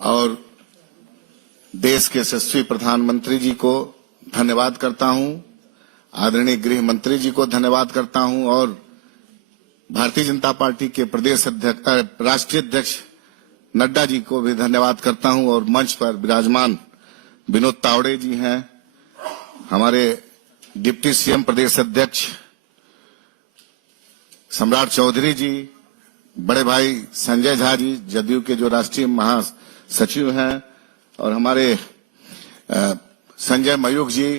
और देश के यशस्वी प्रधानमंत्री जी को धन्यवाद करता हूं, आदरणीय गृह मंत्री जी को धन्यवाद करता हूं और भारतीय जनता पार्टी के प्रदेश अध्यक्ष राष्ट्रीय अध्यक्ष नड्डा जी को भी धन्यवाद करता हूं और मंच पर विराजमान विनोद तावड़े जी हैं, हमारे डिप्टी सीएम प्रदेश अध्यक्ष सम्राट चौधरी जी, बड़े भाई संजय झा जी जदयू के जो राष्ट्रीय महासचिव हैं और हमारे संजय मयूख जी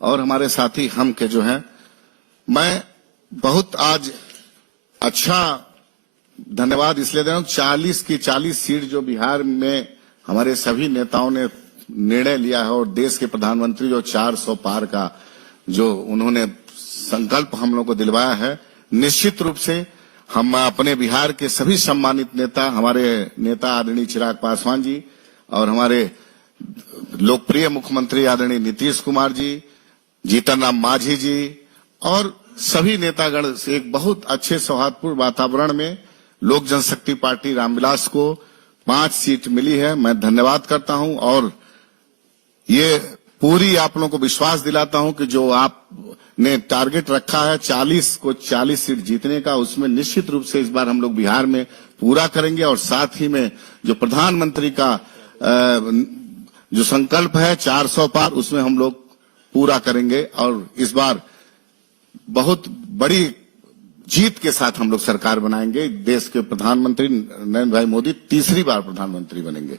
और हमारे साथी हम के जो हैं, मैं बहुत आज अच्छा धन्यवाद इसलिए दे रहा हूं। 40 की 40 सीट जो बिहार में हमारे सभी नेताओं ने निर्णय लिया है और देश के प्रधानमंत्री जो 400 पार का जो उन्होंने संकल्प हम लोग को दिलवाया है, निश्चित रूप से हम अपने बिहार के सभी सम्मानित नेता, हमारे नेता आदरणीय चिराग पासवान जी और हमारे लोकप्रिय मुख्यमंत्री आदरणीय नीतीश कुमार जी, जीतन राम मांझी जी और सभी नेतागण से एक बहुत अच्छे सौहार्दपूर्ण वातावरण में लोक जनशक्ति पार्टी रामविलास को 5 सीट मिली है। मैं धन्यवाद करता हूं और ये पूरी आप लोगों को विश्वास दिलाता हूं कि जो आपने टारगेट रखा है 40 को 40 सीट जीतने का, उसमें निश्चित रूप से इस बार हम लोग बिहार में पूरा करेंगे और साथ ही में जो प्रधानमंत्री का जो संकल्प है 400 पार, उसमें हम लोग पूरा करेंगे और इस बार बहुत बड़ी जीत के साथ हम लोग सरकार बनाएंगे। देश के प्रधानमंत्री नरेंद्र भाई मोदी तीसरी बार प्रधानमंत्री बनेंगे।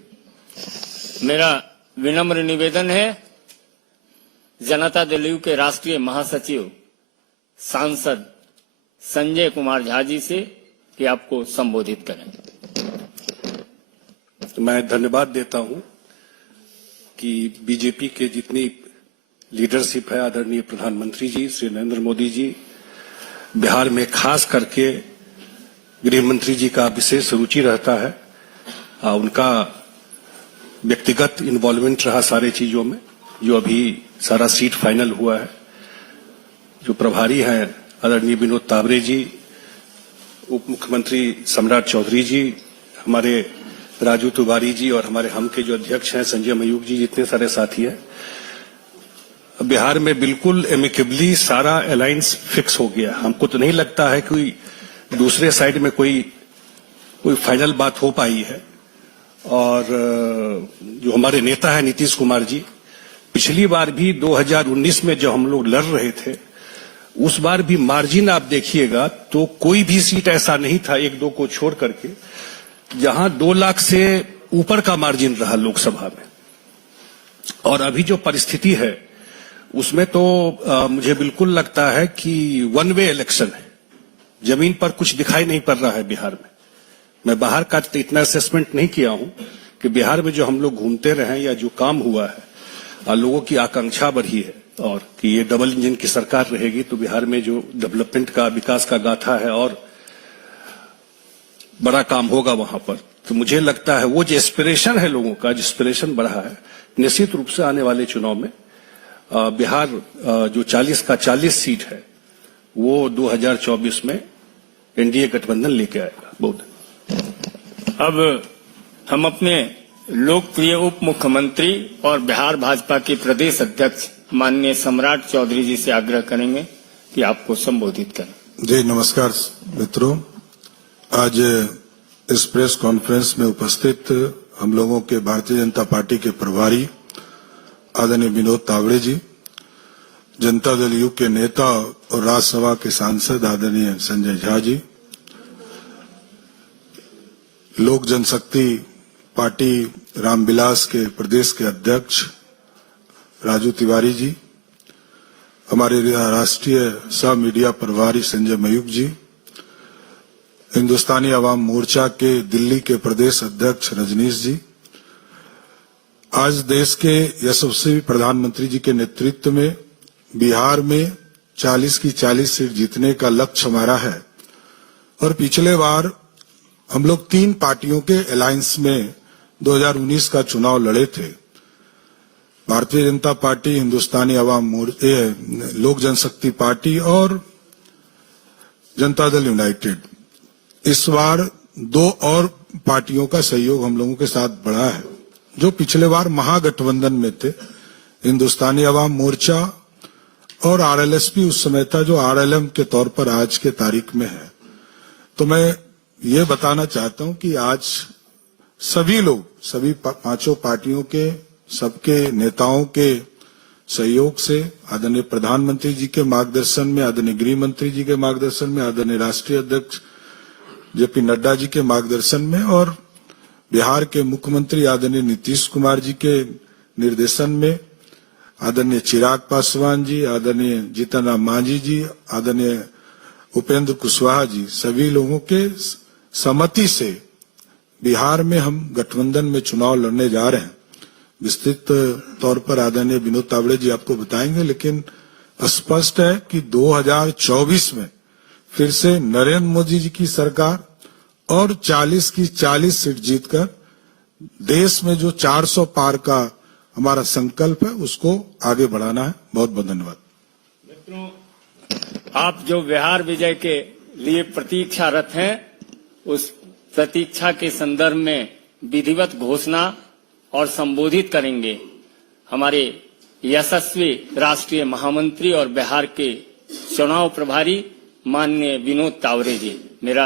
मेरा विनम्र निवेदन है जनता दल यू के राष्ट्रीय महासचिव सांसद संजय कुमार झा जी से कि आपको संबोधित करें। मैं धन्यवाद देता हूं कि बीजेपी के जितनी लीडरशिप है, आदरणीय प्रधानमंत्री जी श्री नरेंद्र मोदी जी, बिहार में खास करके गृह मंत्री जी का विशेष रुचि रहता है। उनका व्यक्तिगत इन्वॉल्वमेंट रहा सारे चीजों में, जो अभी सारा सीट फाइनल हुआ है। जो प्रभारी हैं आदरणीय विनोद तावड़े जी, उप मुख्यमंत्री सम्राट चौधरी जी, हमारे राजू तिवारी जी और हमारे हम के जो अध्यक्ष हैं संजय मयूख जी, जितने सारे साथी हैं, बिहार में बिल्कुल एमिकेबली सारा अलायंस फिक्स हो गया। हमको तो नहीं लगता है कि दूसरे साइड में कोई फाइनल बात हो पाई है। और जो हमारे नेता है नीतीश कुमार जी, पिछली बार भी 2019 में जब हम लोग लड़ रहे थे, उस बार भी मार्जिन आप देखिएगा तो कोई भी सीट ऐसा नहीं था, 1-2 को छोड़ करके, जहां 2 लाख से ऊपर का मार्जिन रहा लोकसभा में। और अभी जो परिस्थिति है उसमें तो मुझे बिल्कुल लगता है कि वन वे इलेक्शन है, जमीन पर कुछ दिखाई नहीं पड़ रहा है बिहार में। मैं बाहर का तो इतना असेसमेंट नहीं किया हूं कि बिहार में जो हम लोग घूमते रहे या जो काम हुआ है, लोगों की आकांक्षा बढ़ी है और कि ये डबल इंजन की सरकार रहेगी तो बिहार में जो डेवलपमेंट का, विकास का गाथा है और बड़ा काम होगा वहां पर। तो मुझे लगता है वो जो एस्पिरेशन है लोगों का, जो एस्पिरेशन बढ़ा है, निश्चित रूप से आने वाले चुनाव में बिहार जो 40 का 40 सीट है वो 2024 में एनडीए गठबंधन लेके आएगा। बहुत अब हम अपने लोकप्रिय उप मुख्यमंत्री और बिहार भाजपा के प्रदेश अध्यक्ष माननीय सम्राट चौधरी जी से आग्रह करेंगे कि आपको संबोधित करें। जी नमस्कार मित्रों, आज इस प्रेस कॉन्फ्रेंस में उपस्थित हम लोगों के भारतीय जनता पार्टी के प्रभारी आदरणीय विनोद तावड़े जी, जनता दल यू के नेता और राज्यसभा के सांसद आदरणीय संजय झा जी, लोक जनशक्ति पार्टी रामविलास के प्रदेश के अध्यक्ष राजू तिवारी जी, हमारे राष्ट्रीय सह मीडिया प्रभारी संजय मयूख जी, हिंदुस्तानी आवाम मोर्चा के दिल्ली के प्रदेश अध्यक्ष रजनीश जी, आज देश के यशस्वी प्रधानमंत्री जी के नेतृत्व में बिहार में 40 की 40 सीट जीतने का लक्ष्य हमारा है। और पिछले बार हम लोग 3 पार्टियों के अलायंस में 2019 का चुनाव लड़े थे, भारतीय जनता पार्टी, हिंदुस्तानी आवाम मोर्चा, लोक जनशक्ति पार्टी और जनता दल यूनाइटेड। इस बार दो और पार्टियों का सहयोग हम लोगों के साथ बढ़ा है, जो पिछले बार महागठबंधन में थे, हिंदुस्तानी अवाम मोर्चा और आरएलएसपी उस समय था, जो आरएलएम के तौर पर आज के तारीख में है। तो मैं ये बताना चाहता हूं कि आज सभी लोग, सभी पांचों पार्टियों के, सबके नेताओं के सहयोग से, आदरणीय प्रधानमंत्री जी के मार्गदर्शन में, आदरणीय गृह मंत्री जी के मार्गदर्शन में, आदरणीय राष्ट्रीय अध्यक्ष जेपी नड्डा जी के मार्गदर्शन में और बिहार के मुख्यमंत्री आदरणीय नीतीश कुमार जी के निर्देशन में, आदरणीय चिराग पासवान जी, आदरणीय जीतन राम मांझी जी, आदरणीय उपेंद्र कुशवाहा जी, सभी लोगों के सहमति से बिहार में हम गठबंधन में चुनाव लड़ने जा रहे हैं। विस्तृत तौर पर आदरणीय विनोद तावड़े जी आपको बताएंगे, लेकिन स्पष्ट है कि 2024 में फिर से नरेंद्र मोदी जी की सरकार और 40 की 40 सीट जीतकर देश में जो 400 पार का हमारा संकल्प है उसको आगे बढ़ाना है। बहुत बहुत धन्यवाद। मित्रों, आप जो बिहार विजय के लिए प्रतीक्षारत हैं, उस प्रतीक्षा के संदर्भ में विधिवत घोषणा और संबोधित करेंगे हमारे यशस्वी राष्ट्रीय महामंत्री और बिहार के चुनाव प्रभारी माननीय विनोद तावड़े जी। मेरा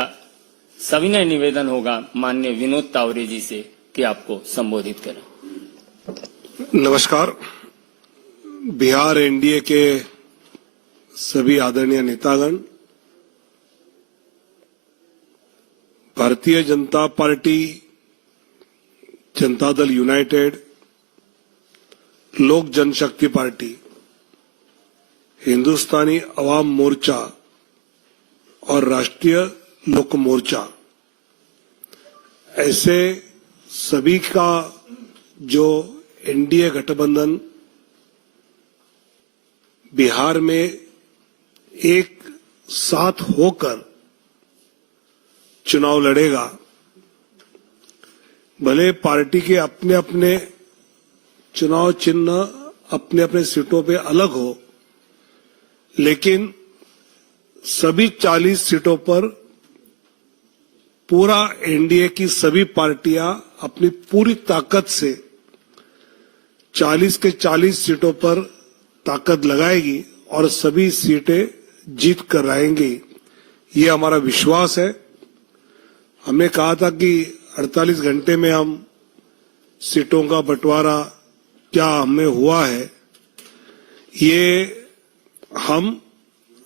सविनय निवेदन होगा माननीय विनोद तावड़े जी से कि आपको संबोधित करें। नमस्कार। बिहार एनडीए के सभी आदरणीय नेतागण, भारतीय जनता पार्टी, जनता दल यूनाइटेड, लोक जनशक्ति पार्टी, हिंदुस्तानी अवाम मोर्चा और राष्ट्रीय लोक मोर्चा, ऐसे सभी का जो एनडीए गठबंधन बिहार में एक साथ होकर चुनाव लड़ेगा। भले पार्टी के अपने अपने चुनाव चिन्ह अपने अपने सीटों पे अलग हो, लेकिन सभी 40 सीटों पर पूरा एनडीए की सभी पार्टियां अपनी पूरी ताकत से 40 के 40 सीटों पर ताकत लगाएगी और सभी सीटें जीत कर आएंगी। ये हमारा विश्वास है। हमने कहा था कि 48 घंटे में हम सीटों का बंटवारा क्या हमें हुआ है, ये हम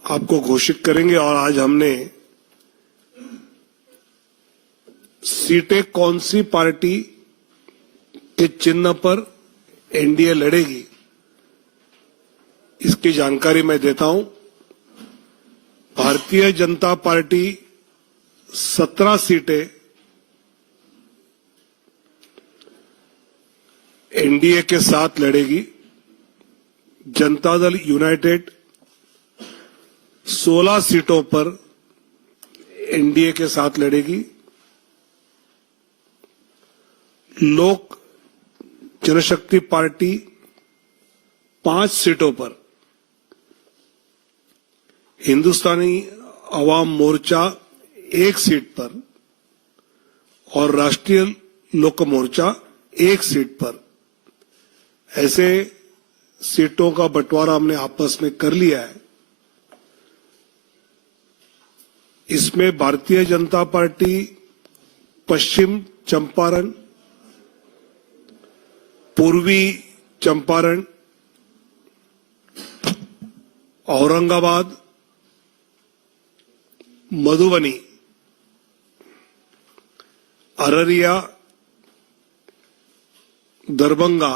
आपको घोषित करेंगे। और आज हमने सीटें कौन सी पार्टी के चिन्ह पर एनडीए लड़ेगी इसकी जानकारी मैं देता हूं। भारतीय जनता पार्टी 17 सीटें एनडीए के साथ लड़ेगी। जनता दल यूनाइटेड 16 सीटों पर एनडीए के साथ लड़ेगी। लोक जनशक्ति पार्टी 5 सीटों पर, हिंदुस्तानी अवाम मोर्चा 1 सीट पर और राष्ट्रीय लोक मोर्चा 1 सीट पर, ऐसे सीटों का बंटवारा हमने आपस में कर लिया है। इसमें भारतीय जनता पार्टी पश्चिम चंपारण, पूर्वी चंपारण, औरंगाबाद, मधुबनी, अररिया, दरभंगा,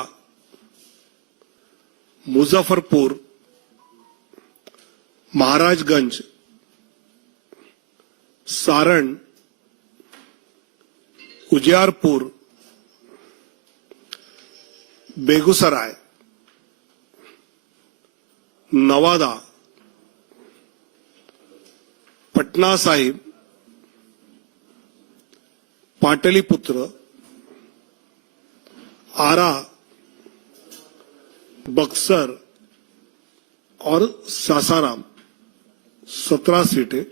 मुजफ्फरपुर, महाराजगंज, सारण, उजियारपुर, बेगूसराय, नवादा, पटना साहिब, पाटलिपुत्र, आरा, बक्सर और सासाराम 17 सीटें।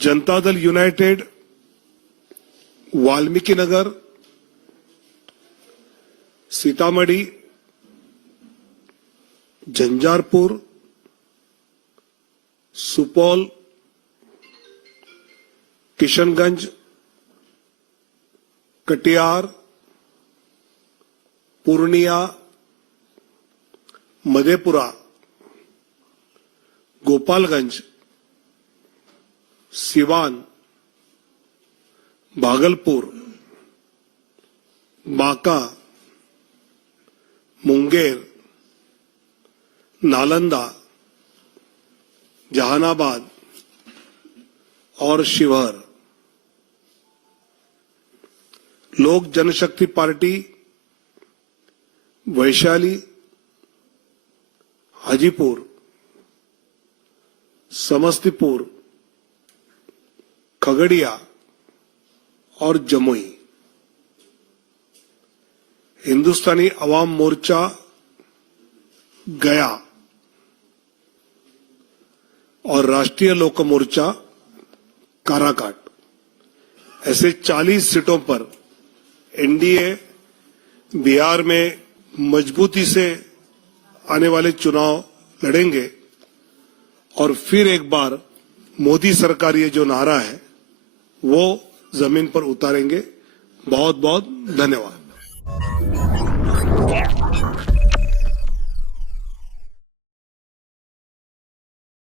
जनता दल यूनाइटेड वाल्मीकि नगर, सीतामढ़ी, झंझारपुर, सुपौल, किशनगंज, कटिहार, पूर्णिया, मधेपुरा, गोपालगंज, सिवान, भागलपुर, बांका, मुंगेर, नालंदा, जहानाबाद और शिवहर। लोक जनशक्ति पार्टी वैशाली, हाजीपुर, समस्तीपुर, खगड़िया और जमुई। हिंदुस्तानी अवाम मोर्चा गया और राष्ट्रीय लोक मोर्चा काराकाट, ऐसे 40 सीटों पर एनडीए बिहार में मजबूती से आने वाले चुनाव लड़ेंगे और फिर एक बार मोदी सरकार ये जो नारा है वो जमीन पर उतारेंगे। बहुत बहुत धन्यवाद।